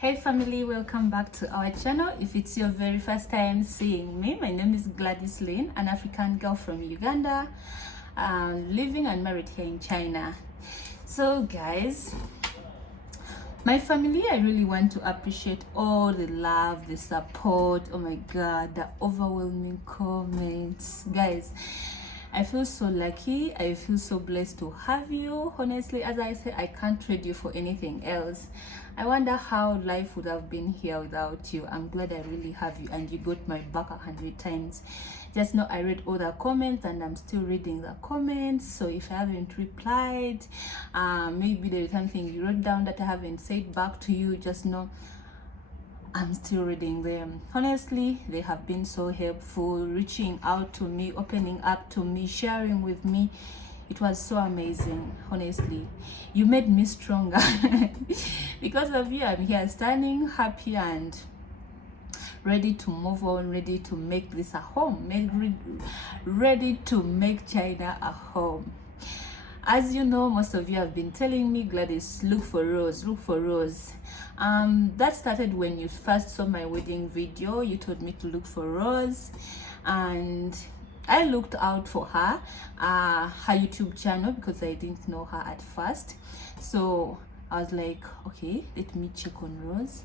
Hey family, welcome back to our channel. If it's your very first time seeing me, my name is Gladys Lynn, an African girl from Uganda, living and married here in China. So guys, my family, I really want to appreciate all the love, the support. Oh my god, the overwhelming comments, guys. I feel so lucky. I feel so blessed to have you. Honestly, as I say, I can't trade you for anything else. I wonder how life would have been here without you. I'm glad I really have you, and you got my back 100 times. Just know I read all the comments and I'm still reading the comments. So if I haven't replied, maybe there is something you wrote down that I haven't said back to you, just know I'm still reading them. Honestly, they have been so helpful, reaching out to me, opening up to me, sharing with me. It was so amazing. Honestly, you made me stronger. Because of you, I'm here standing happy and ready to move on, ready to make this a home, ready to make China a home. As you know, most of you have been telling me, Gladys, look for Rose, look for Rose. That started when you first saw my wedding video. You told me to look for Rose, and I looked out for her, her YouTube channel, because I didn't know her at first. So I was like, okay, let me check on Rose.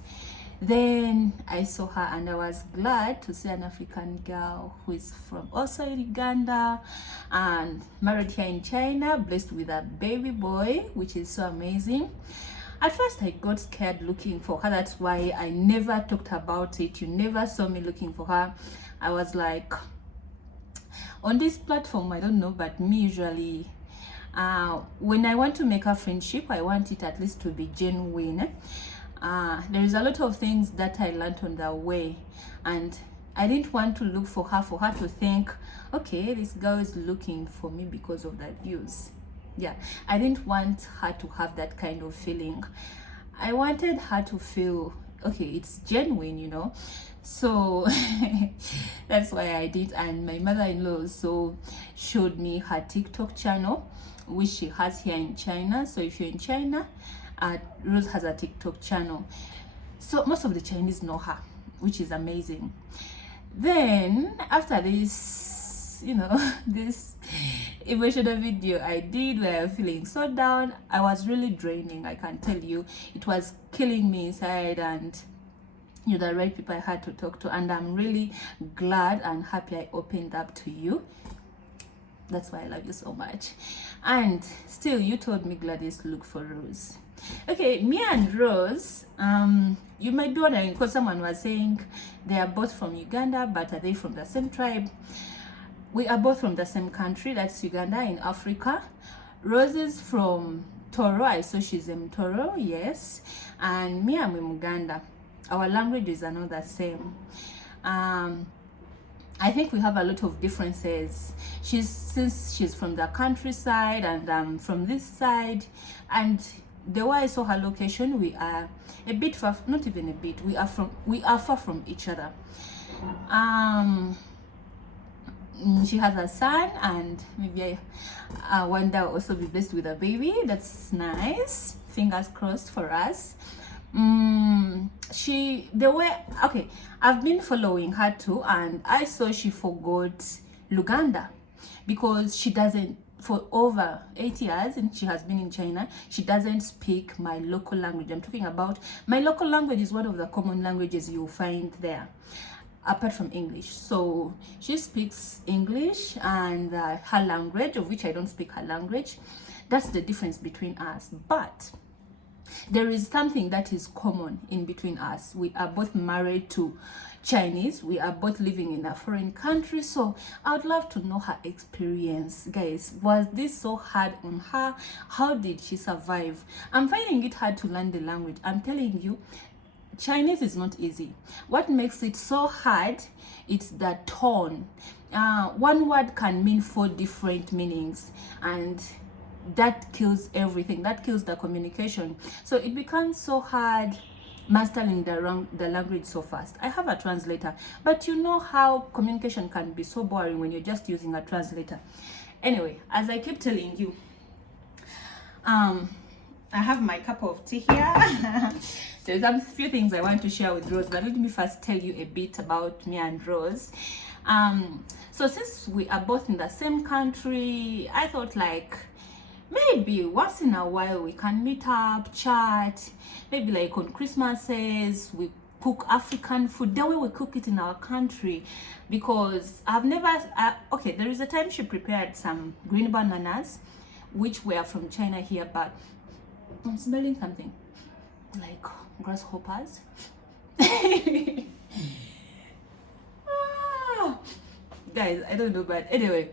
Then I saw her and I was glad to see an African girl who is from also Uganda and married here in China, blessed with a baby boy, which is so amazing. At first I got scared looking for her. That's why I never talked about it. You never saw me looking for her. I was like, on this platform, I don't know, but me usually when I want to make a friendship, I want it at least to be genuine. There is a lot of things that I learned on the way, and I didn't want to look for her to think, okay, this girl is looking for me because of the views. Yeah, I didn't want her to have that kind of feeling. I wanted her to feel, okay, it's genuine, you know. So that's why I did. And my mother-in-law also showed me her TikTok channel, which she has here in China. So if you're in China, Rose has a TikTok channel. So most of the Chinese know her, which is amazing. Then after this, you know, this emotional video I did where I'm feeling so down, I was really draining. I can tell you, it was killing me inside, and you're the right people I had to talk to, and I'm really glad and happy I opened up to you. That's why I love you so much. And still, you told me, Gladys, look for Rose. Okay, me and Rose, you might be wondering, because someone was saying they are both from Uganda, but are they from the same tribe? We are both from the same country, that's Uganda in Africa. Rose is from Toro. I saw she's in Toro, yes. And me, I'm in Uganda. Our languages are not the same. I think we have a lot of differences. Since she's from the countryside and I'm from this side, and the way I saw her location, we are a bit far, not even a bit, we are far from each other. She has a son, and maybe I one day I'll also be blessed with a baby. That's nice. Fingers crossed for us. Okay, I've been following her too, and I saw she forgot Luganda, because she doesn't, for over 8 years, and she has been in China, she doesn't speak my local language. I'm talking about my local language is one of the common languages you'll find there, apart from English. So she speaks English and her language, of which I don't speak her language. That's the difference between us. But there is something that is common in between us. We are both married to Chinese. We are both living in a foreign country. So I would love to know her experience. Guys, was this so hard on her? How did she survive? I'm finding it hard to learn the language. I'm telling you, Chinese is not easy. What makes it so hard, it's the tone. One word can mean 4 different meanings, and that kills everything. That kills the communication. So it becomes so hard mastering the language so fast. I have a translator, but you know how communication can be so boring when you're just using a translator. Anyway, as I keep telling you, I have my cup of tea here. There's a few things I want to share with Rose, but let me first tell you a bit about me and Rose. So since we are both in the same country, I thought like maybe once in a while we can meet up, chat, maybe like on Christmases we cook African food the way we cook it in our country, because I've never okay, there is a time she prepared some green bananas which were from China here, but I'm smelling something like grasshoppers. Guys, I don't know, but anyway,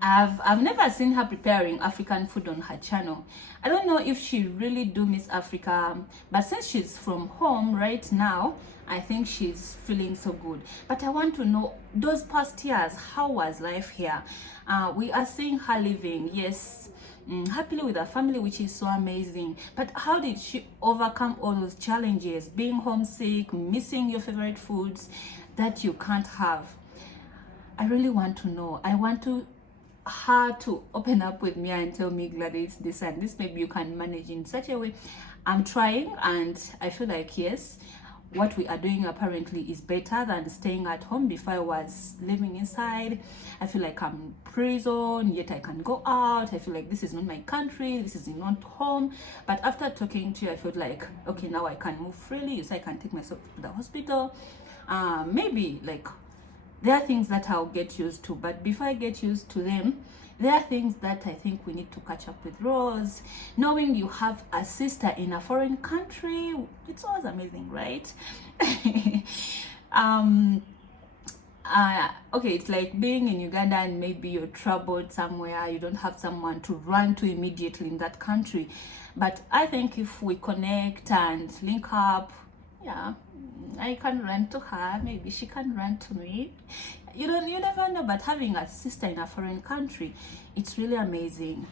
I've never seen her preparing African food on her channel. I don't know if she really do miss Africa, but since she's from home right now, I think she's feeling so good. But I want to know, those past years, how was life here? We are seeing her living, yes, happily with her family, which is so amazing. But how did she overcome all those challenges, being homesick, missing your favorite foods that you can't have? I really want to know. I want her to open up with me and tell me, Gladys, this and this, maybe you can manage in such a way. I'm trying, and I feel like yes, what we are doing apparently is better than staying at home. Before I was living inside, I feel like I'm in prison, yet I can go out. I feel like this is not my country, this is not home. But after talking to you, I felt like, okay, now I can move freely, so I can take myself to the hospital. Maybe like there are things that I'll get used to, but before I get used to them, there are things that I think we need to catch up with Rose. Knowing you have a sister in a foreign country, it's always amazing, right? Okay, it's like being in Uganda and maybe you're troubled somewhere, you don't have someone to run to immediately in that country. But I think if we connect and link up, yeah, I can run to her, maybe she can run to me. You never know. But having a sister in a foreign country, it's really amazing.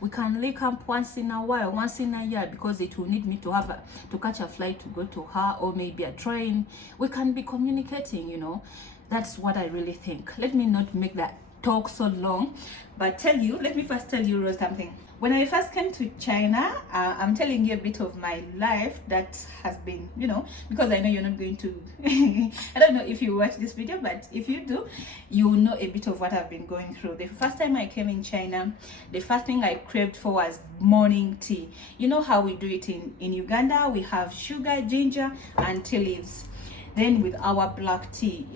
We can link up once in a while, once in a year, because it will need me to catch a flight to go to her, or maybe a train. We can be communicating. That's what I really think. Let me not make that talk so long, but let me first tell you, Rose, something. When I first came to China, I'm telling you a bit of my life that has been, because I know you're not going to, I don't know if you watch this video, but if you do, you will know a bit of what I've been going through. The first time I came in China, the first thing I craved for was morning tea. You know how we do it in Uganda? We have sugar, ginger, and tea leaves. Then with our black tea,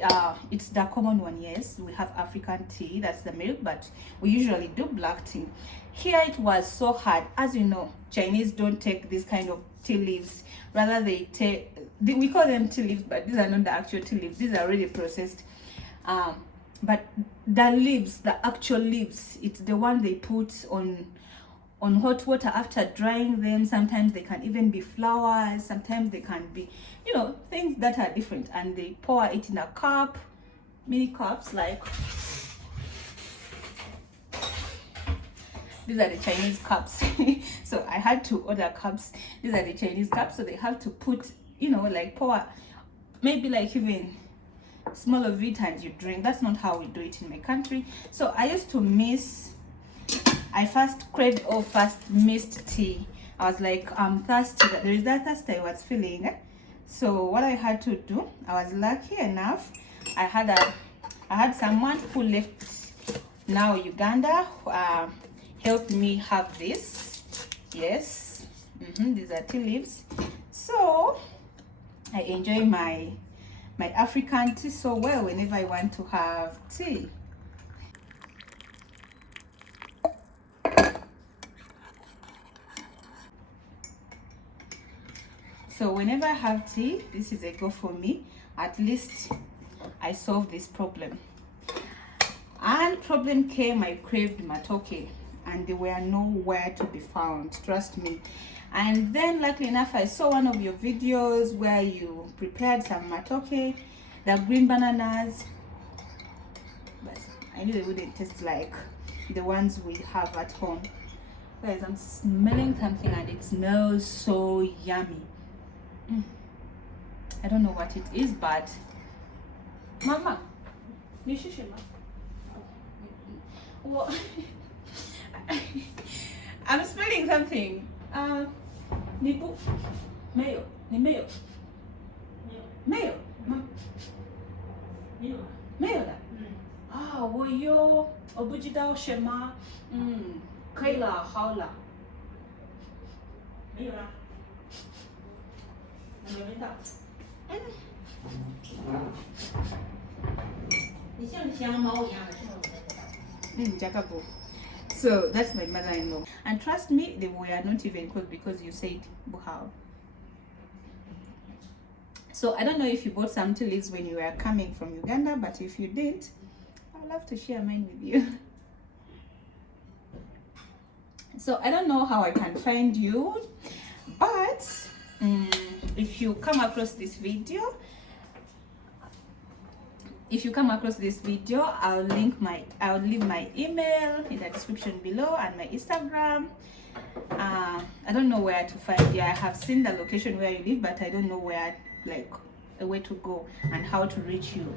it's the common one, yes. We have African tea, that's the milk, but we usually do black tea. Here it was so hard. As you know, Chinese don't take this kind of tea leaves. Rather we call them tea leaves, but these are not the actual tea leaves. These are already processed. But the leaves, the actual leaves, it's the one they put on hot water after drying them. Sometimes they can even be flowers, sometimes they can be things that are different, and they pour it in a cup, mini cups, like these are the Chinese cups. So I had to order cups. These are the Chinese cups, so they have to put like pour maybe like even small of it and you drink. That's not how we do it in my country. So I used to I first missed tea. I was like, I'm thirsty. There is that thirst I was feeling. So what I had to do, I was lucky enough. I had someone who left now Uganda, helped me have this. Yes, these are tea leaves. So I enjoy my African tea so well whenever I want to have tea. So whenever I have tea, this is a go for me. At least I solved this problem. And problem came, I craved matoke, and they were nowhere to be found, trust me. And then luckily enough, I saw one of your videos where you prepared some matoke, the green bananas, but I knew they wouldn't taste like the ones we have at home. Guys, I'm smelling something and it smells so yummy. I don't know what it is, but Mama, well, I'm smelling something. Nipu, mayo. 你没有，没有，没有的。啊，我有，我不知道什么。可以了，好了。没有了。没闻到。你像香猫一样的，是吗？Jakabu. So that's my mother-in-law. And trust me, they were not even close because you said buhao. So I don't know if you bought some tea leaves when you were coming from Uganda, but if you didn't, I'd love to share mine with you. So I don't know how I can find you, but if you come across this video, I'll leave my email in the description below and my Instagram. I don't know where to find you. I have seen the location where you live, but I don't know where to go and how to reach you.